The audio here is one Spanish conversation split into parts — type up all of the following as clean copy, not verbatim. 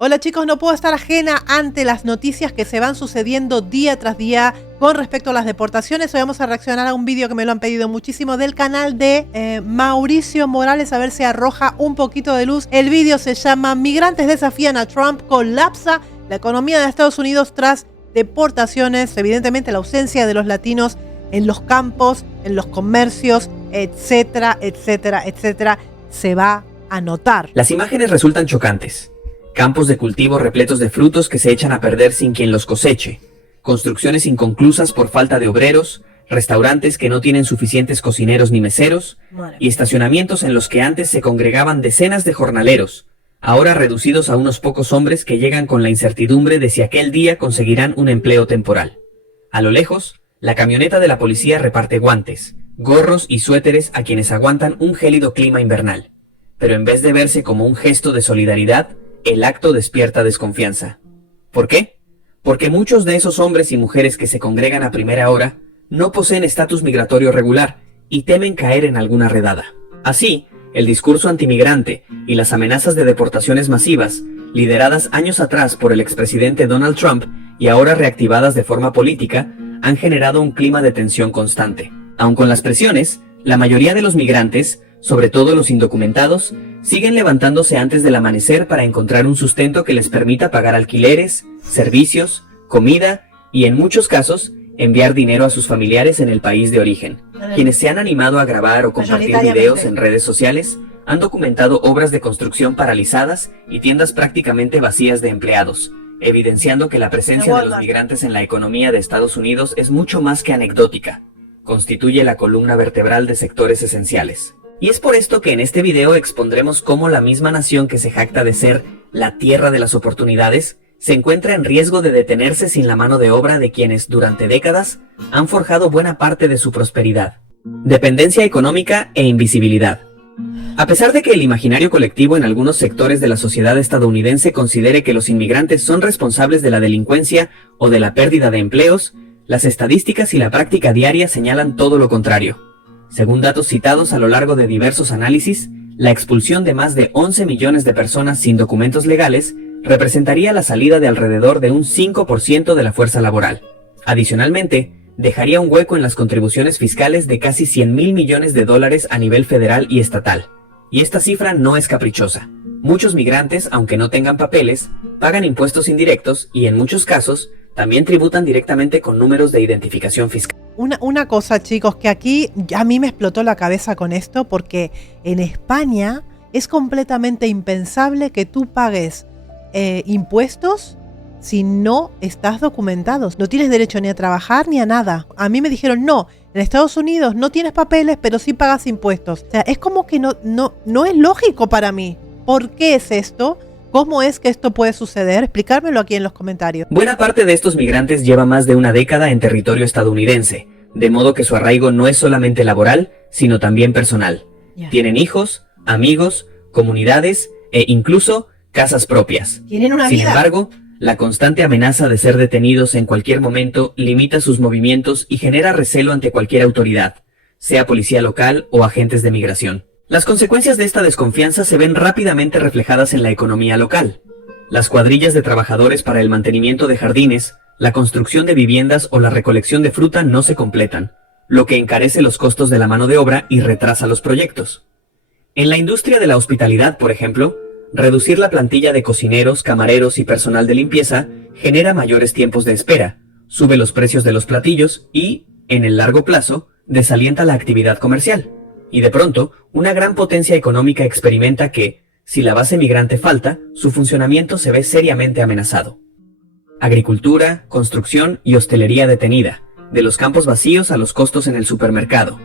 Hola chicos, no puedo estar ajena ante las noticias que se van sucediendo día tras día con respecto a las deportaciones. Hoy vamos a reaccionar a un vídeo que me lo han pedido muchísimo del canal de Mauricio Morales, a ver si arroja un poquito de luz. El vídeo se llama Migrantes desafían a Trump, colapsa la economía de Estados Unidos tras deportaciones. Evidentemente la ausencia de los latinos en los campos, en los comercios, etcétera, etcétera, etcétera, se va a notar. Las imágenes resultan chocantes. Campos de cultivo repletos de frutos que se echan a perder sin quien los coseche, construcciones inconclusas por falta de obreros, restaurantes que no tienen suficientes cocineros ni meseros, y estacionamientos en los que antes se congregaban decenas de jornaleros, ahora reducidos a unos pocos hombres que llegan con la incertidumbre de si aquel día conseguirán un empleo temporal. A lo lejos, la camioneta de la policía reparte guantes, gorros y suéteres a quienes aguantan un gélido clima invernal, pero en vez de verse como un gesto de solidaridad, el acto despierta desconfianza. ¿Por qué? Porque muchos de esos hombres y mujeres que se congregan a primera hora no poseen estatus migratorio regular y temen caer en alguna redada. Así, el discurso antimigrante y las amenazas de deportaciones masivas, lideradas años atrás por el expresidente Donald Trump y ahora reactivadas de forma política, han generado un clima de tensión constante. Aun con las presiones, la mayoría de los migrantes, sobre todo los indocumentados, siguen levantándose antes del amanecer para encontrar un sustento que les permita pagar alquileres, servicios, comida y, en muchos casos, enviar dinero a sus familiares en el país de origen. Quienes se han animado a grabar o compartir videos en redes sociales han documentado obras de construcción paralizadas y tiendas prácticamente vacías de empleados, evidenciando que la presencia de los migrantes en la economía de Estados Unidos es mucho más que anecdótica. Constituye la columna vertebral de sectores esenciales. Y es por esto que en este video expondremos cómo la misma nación que se jacta de ser la tierra de las oportunidades se encuentra en riesgo de detenerse sin la mano de obra de quienes durante décadas han forjado buena parte de su prosperidad, dependencia económica e invisibilidad. A pesar de que el imaginario colectivo en algunos sectores de la sociedad estadounidense considere que los inmigrantes son responsables de la delincuencia o de la pérdida de empleos, las estadísticas y la práctica diaria señalan todo lo contrario. Según datos citados a lo largo de diversos análisis, la expulsión de más de 11 millones de personas sin documentos legales representaría la salida de alrededor de un 5% de la fuerza laboral. Adicionalmente, dejaría un hueco en las contribuciones fiscales de casi 100.000 millones de dólares a nivel federal y estatal. Y esta cifra no es caprichosa. Muchos migrantes, aunque no tengan papeles, pagan impuestos indirectos y en muchos casos también tributan directamente con números de identificación fiscal. Una cosa, chicos, que aquí a mí me explotó la cabeza con esto, porque en España es completamente impensable que tú pagues impuestos si no estás documentado. No tienes derecho ni a trabajar ni a nada. A mí me dijeron, no, en Estados Unidos no tienes papeles, pero sí pagas impuestos. O sea, es como que no es lógico para mí. ¿Por qué es esto? ¿Cómo es que esto puede suceder? Explicármelo aquí en los comentarios. Buena parte de estos migrantes lleva más de una década en territorio estadounidense, de modo que su arraigo no es solamente laboral, sino también personal. Tienen hijos, amigos, comunidades e incluso casas propias. Tienen una Sin vida. embargo, la constante amenaza de ser detenidos en cualquier momento limita sus movimientos y genera recelo ante cualquier autoridad, sea policía local o agentes de migración. Las consecuencias de esta desconfianza se ven rápidamente reflejadas en la economía local. Las cuadrillas de trabajadores para el mantenimiento de jardines, la construcción de viviendas o la recolección de fruta no se completan, lo que encarece los costos de la mano de obra y retrasa los proyectos. En la industria de la hospitalidad, por ejemplo, reducir la plantilla de cocineros, camareros y personal de limpieza genera mayores tiempos de espera, sube los precios de los platillos y, en el largo plazo, desalienta la actividad comercial. Y de pronto, una gran potencia económica experimenta que, si la base migrante falta, su funcionamiento se ve seriamente amenazado. Agricultura, construcción y hostelería detenida, de los campos vacíos a los costos en el supermercado.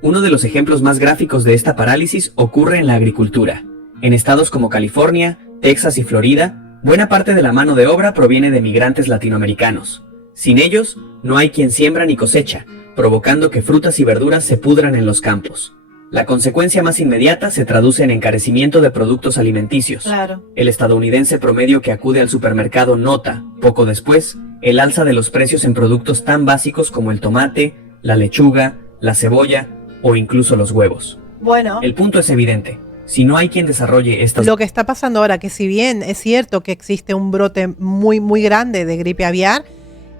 Uno de los ejemplos más gráficos de esta parálisis ocurre en la agricultura. En estados como California, Texas y Florida, buena parte de la mano de obra proviene de migrantes latinoamericanos. Sin ellos, no hay quien siembra ni cosecha, provocando que frutas y verduras se pudran en los campos. La consecuencia más inmediata se traduce en encarecimiento de productos alimenticios. Claro. El estadounidense promedio que acude al supermercado nota, poco después, el alza de los precios en productos tan básicos como el tomate, la lechuga, la cebolla o incluso los huevos. Bueno. El punto es evidente. Si no hay quien desarrolle estas... Lo que está pasando ahora, que si bien es cierto que existe un brote muy, muy grande de gripe aviar,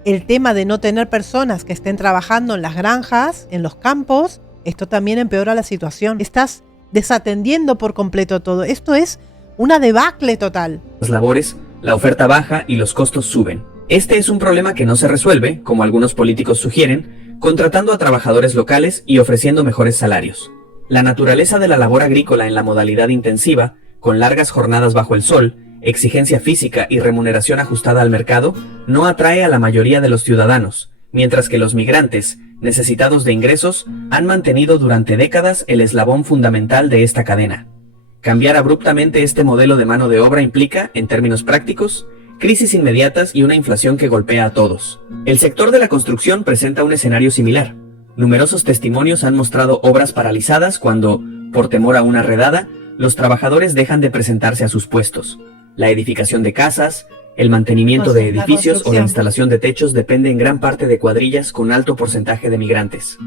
el tema de no tener personas que estén trabajando en las granjas, en los campos, esto también empeora la situación. Estás desatendiendo por completo todo. Esto es una debacle total. Las labores, la oferta baja y los costos suben. Este es un problema que no se resuelve, como algunos políticos sugieren, contratando a trabajadores locales y ofreciendo mejores salarios. La naturaleza de la labor agrícola en la modalidad intensiva, con largas jornadas bajo el sol, exigencia física y remuneración ajustada al mercado, no atrae a la mayoría de los ciudadanos, mientras que los migrantes, necesitados de ingresos, han mantenido durante décadas el eslabón fundamental de esta cadena. Cambiar abruptamente este modelo de mano de obra implica, en términos prácticos, crisis inmediatas y una inflación que golpea a todos. El sector de la construcción presenta un escenario similar. Numerosos testimonios han mostrado obras paralizadas cuando, por temor a una redada, los trabajadores dejan de presentarse a sus puestos. La edificación de casas, el mantenimiento de edificios o la instalación de techos depende en gran parte de cuadrillas con alto porcentaje de migrantes.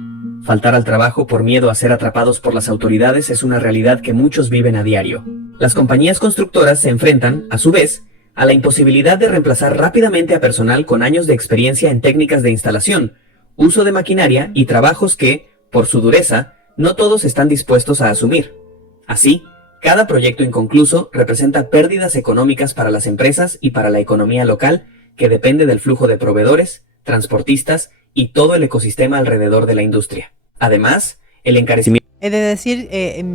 Faltar al trabajo por miedo a ser atrapados por las autoridades es una realidad que muchos viven a diario. Las compañías constructoras se enfrentan, a su vez, a la imposibilidad de reemplazar rápidamente a personal con años de experiencia en técnicas de instalación, uso de maquinaria y trabajos que, por su dureza, no todos están dispuestos a asumir. Así, cada proyecto inconcluso representa pérdidas económicas para las empresas y para la economía local, que depende del flujo de proveedores, transportistas y todo el ecosistema alrededor de la industria. Además, el encarecimiento... He de decir,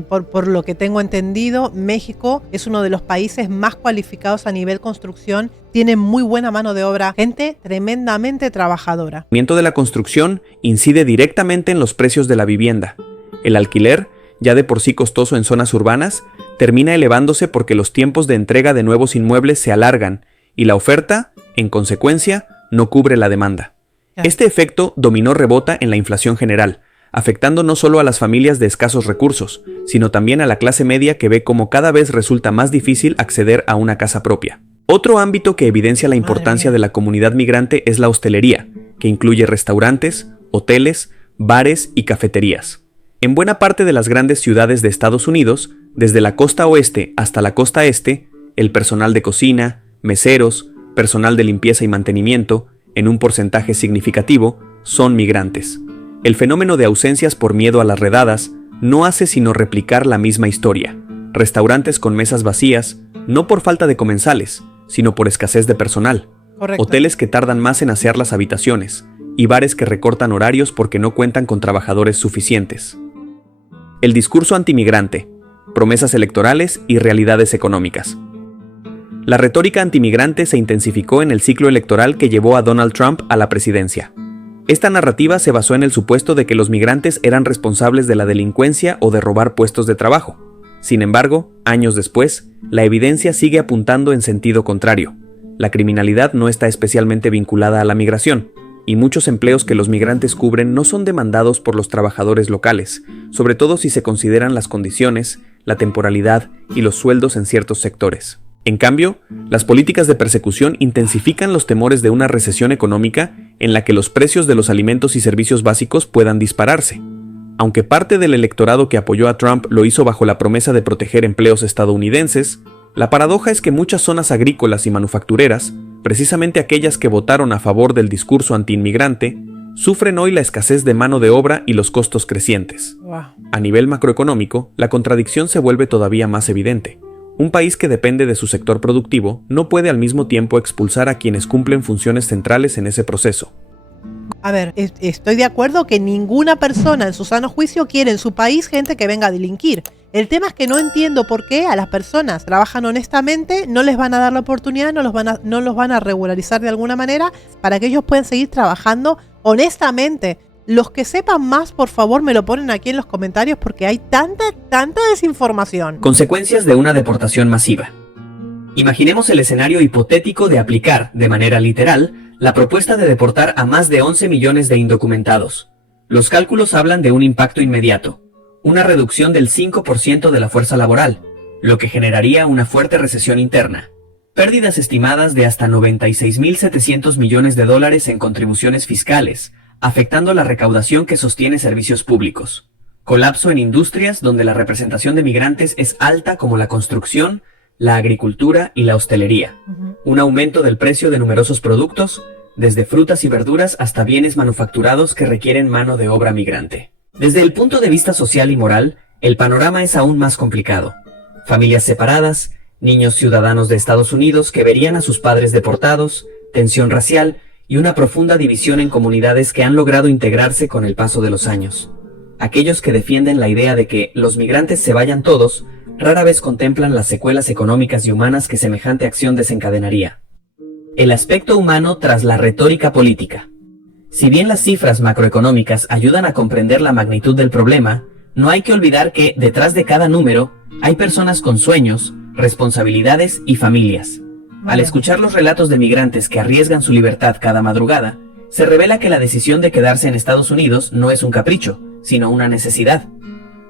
por lo que tengo entendido, México es uno de los países más cualificados a nivel construcción, tiene muy buena mano de obra, gente tremendamente trabajadora. El movimiento de la construcción incide directamente en los precios de la vivienda. El alquiler, ya de por sí costoso en zonas urbanas, termina elevándose porque los tiempos de entrega de nuevos inmuebles se alargan y la oferta, en consecuencia, no cubre la demanda. Este efecto dominó rebota en la inflación general, afectando no solo a las familias de escasos recursos, sino también a la clase media que ve cómo cada vez resulta más difícil acceder a una casa propia. Otro ámbito que evidencia la importancia de la comunidad migrante es la hostelería, que incluye restaurantes, hoteles, bares y cafeterías. En buena parte de las grandes ciudades de Estados Unidos, desde la costa oeste hasta la costa este, el personal de cocina, meseros, personal de limpieza y mantenimiento, en un porcentaje significativo, son migrantes. El fenómeno de ausencias por miedo a las redadas no hace sino replicar la misma historia. Restaurantes con mesas vacías, no por falta de comensales, sino por escasez de personal. Correcto. Hoteles que tardan más en asear las habitaciones, y bares que recortan horarios porque no cuentan con trabajadores suficientes. El discurso antimigrante, promesas electorales y realidades económicas. La retórica antimigrante se intensificó en el ciclo electoral que llevó a Donald Trump a la presidencia. Esta narrativa se basó en el supuesto de que los migrantes eran responsables de la delincuencia o de robar puestos de trabajo. Sin embargo, años después, la evidencia sigue apuntando en sentido contrario. La criminalidad no está especialmente vinculada a la migración, y muchos empleos que los migrantes cubren no son demandados por los trabajadores locales, sobre todo si se consideran las condiciones, la temporalidad y los sueldos en ciertos sectores. En cambio, las políticas de persecución intensifican los temores de una recesión económica en la que los precios de los alimentos y servicios básicos puedan dispararse. Aunque parte del electorado que apoyó a Trump lo hizo bajo la promesa de proteger empleos estadounidenses, la paradoja es que muchas zonas agrícolas y manufactureras, precisamente aquellas que votaron a favor del discurso antiinmigrante, sufren hoy la escasez de mano de obra y los costos crecientes. A nivel macroeconómico, la contradicción se vuelve todavía más evidente. Un país que depende de su sector productivo no puede al mismo tiempo expulsar a quienes cumplen funciones centrales en ese proceso. A ver, estoy de acuerdo que ninguna persona en su sano juicio quiere en su país gente que venga a delinquir. El tema es que no entiendo por qué a las personas que trabajan honestamente no les van a dar la oportunidad, no los van a regularizar de alguna manera para que ellos puedan seguir trabajando honestamente. Los que sepan más, por favor, me lo ponen aquí en los comentarios porque hay tanta desinformación. Consecuencias de una deportación masiva. Imaginemos el escenario hipotético de aplicar, de manera literal, la propuesta de deportar a más de 11 millones de indocumentados. Los cálculos hablan de un impacto inmediato, una reducción del 5% de la fuerza laboral, lo que generaría una fuerte recesión interna. Pérdidas estimadas de hasta 96.700 millones de dólares en contribuciones fiscales, afectando la recaudación que sostiene servicios públicos. Colapso en industrias donde la representación de migrantes es alta, como la construcción, la agricultura y la hostelería. Un aumento del precio de numerosos productos, desde frutas y verduras hasta bienes manufacturados que requieren mano de obra migrante. Desde el punto de vista social y moral, el panorama es aún más complicado. Familias separadas, niños ciudadanos de Estados Unidos que verían a sus padres deportados, tensión racial y una profunda división en comunidades que han logrado integrarse con el paso de los años. Aquellos que defienden la idea de que los migrantes se vayan todos, rara vez contemplan las secuelas económicas y humanas que semejante acción desencadenaría. El aspecto humano tras la retórica política. Si bien las cifras macroeconómicas ayudan a comprender la magnitud del problema, no hay que olvidar que, detrás de cada número, hay personas con sueños, responsabilidades y familias. Al escuchar los relatos de migrantes que arriesgan su libertad cada madrugada, se revela que la decisión de quedarse en Estados Unidos no es un capricho, sino una necesidad.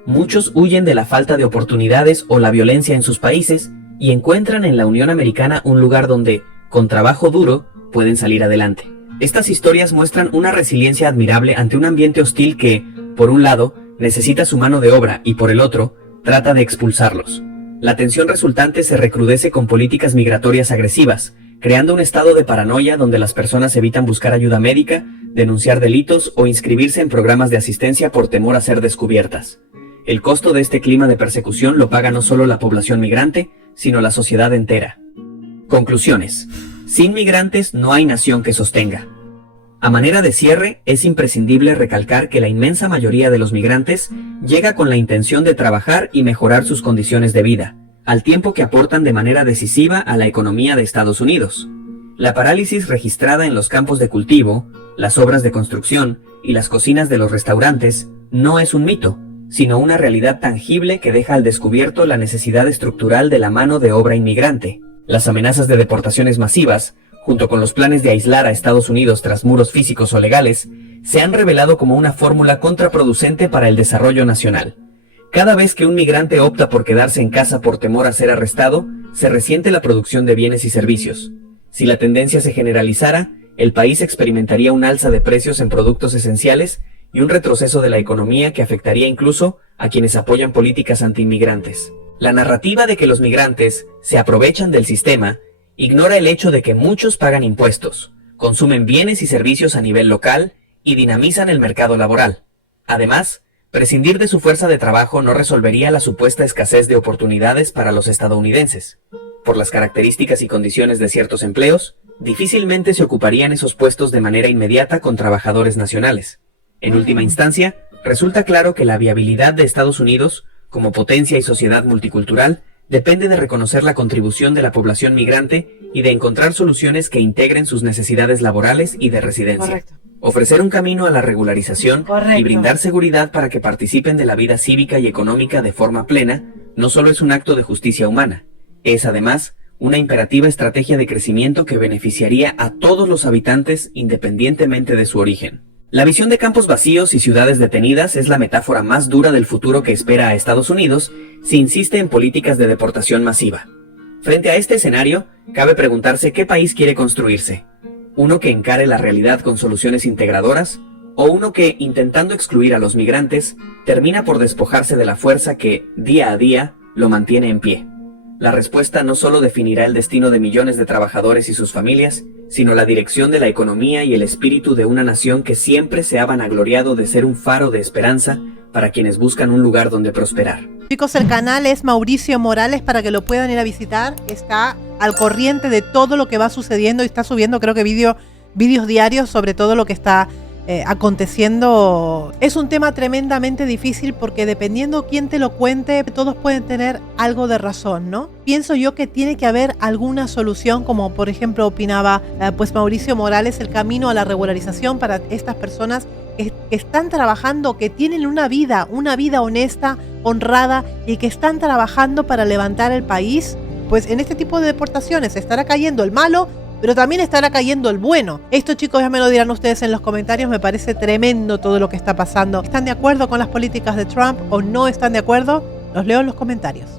Muchos huyen de la falta de oportunidades o la violencia en sus países y encuentran en la Unión Americana un lugar donde, con trabajo duro, pueden salir adelante. Estas historias muestran una resiliencia admirable ante un ambiente hostil que, por un lado, necesita su mano de obra y por el otro, trata de expulsarlos. La tensión resultante se recrudece con políticas migratorias agresivas, creando un estado de paranoia donde las personas evitan buscar ayuda médica, denunciar delitos o inscribirse en programas de asistencia por temor a ser descubiertas. El costo de este clima de persecución lo paga no solo la población migrante, sino la sociedad entera. Conclusiones. Sin migrantes no hay nación que sostenga. A manera de cierre, es imprescindible recalcar que la inmensa mayoría de los migrantes llega con la intención de trabajar y mejorar sus condiciones de vida, al tiempo que aportan de manera decisiva a la economía de Estados Unidos. La parálisis registrada en los campos de cultivo, las obras de construcción y las cocinas de los restaurantes no es un mito, sino una realidad tangible que deja al descubierto la necesidad estructural de la mano de obra inmigrante. Las amenazas de deportaciones masivas, junto con los planes de aislar a Estados Unidos tras muros físicos o legales, se han revelado como una fórmula contraproducente para el desarrollo nacional. Cada vez que un migrante opta por quedarse en casa por temor a ser arrestado, se resiente la producción de bienes y servicios. Si la tendencia se generalizara, el país experimentaría un alza de precios en productos esenciales y un retroceso de la economía que afectaría incluso a quienes apoyan políticas antiinmigrantes. La narrativa de que los migrantes se aprovechan del sistema ignora el hecho de que muchos pagan impuestos, consumen bienes y servicios a nivel local y dinamizan el mercado laboral. Además, prescindir de su fuerza de trabajo no resolvería la supuesta escasez de oportunidades para los estadounidenses. Por las características y condiciones de ciertos empleos, difícilmente se ocuparían esos puestos de manera inmediata con trabajadores nacionales. En última instancia, resulta claro que la viabilidad de Estados Unidos, como potencia y sociedad multicultural, depende de reconocer la contribución de la población migrante y de encontrar soluciones que integren sus necesidades laborales y de residencia. Correcto. Ofrecer un camino a la regularización Correcto. y brindar seguridad para que participen de la vida cívica y económica de forma plena no solo es un acto de justicia humana, es además una imperativa estrategia de crecimiento que beneficiaría a todos los habitantes independientemente de su origen. La visión de campos vacíos y ciudades detenidas es la metáfora más dura del futuro que espera a Estados Unidos si insiste en políticas de deportación masiva. Frente a este escenario, cabe preguntarse qué país quiere construirse. ¿Uno que encare la realidad con soluciones integradoras? ¿O uno que, intentando excluir a los migrantes, termina por despojarse de la fuerza que, día a día, lo mantiene en pie? La respuesta no solo definirá el destino de millones de trabajadores y sus familias, sino la dirección de la economía y el espíritu de una nación que siempre se ha vanagloriado de ser un faro de esperanza para quienes buscan un lugar donde prosperar. Chicos, el canal es Mauricio Morales para que lo puedan ir a visitar. Está al corriente de todo lo que va sucediendo y está subiendo, creo que vídeos diarios sobre todo lo que está aconteciendo. Es un tema tremendamente difícil porque dependiendo quién te lo cuente, todos pueden tener algo de razón, ¿no? Pienso yo que tiene que haber alguna solución, como por ejemplo opinaba pues Mauricio Morales, el camino a la regularización para estas personas que están trabajando, que tienen una vida honesta, honrada y que están trabajando para levantar el país. Pues en este tipo de deportaciones estará cayendo el malo, pero también estará cayendo el bueno. Esto, chicos, ya me lo dirán ustedes en los comentarios. Me parece tremendo todo lo que está pasando. ¿Están de acuerdo con las políticas de Trump o no están de acuerdo? Los leo en los comentarios.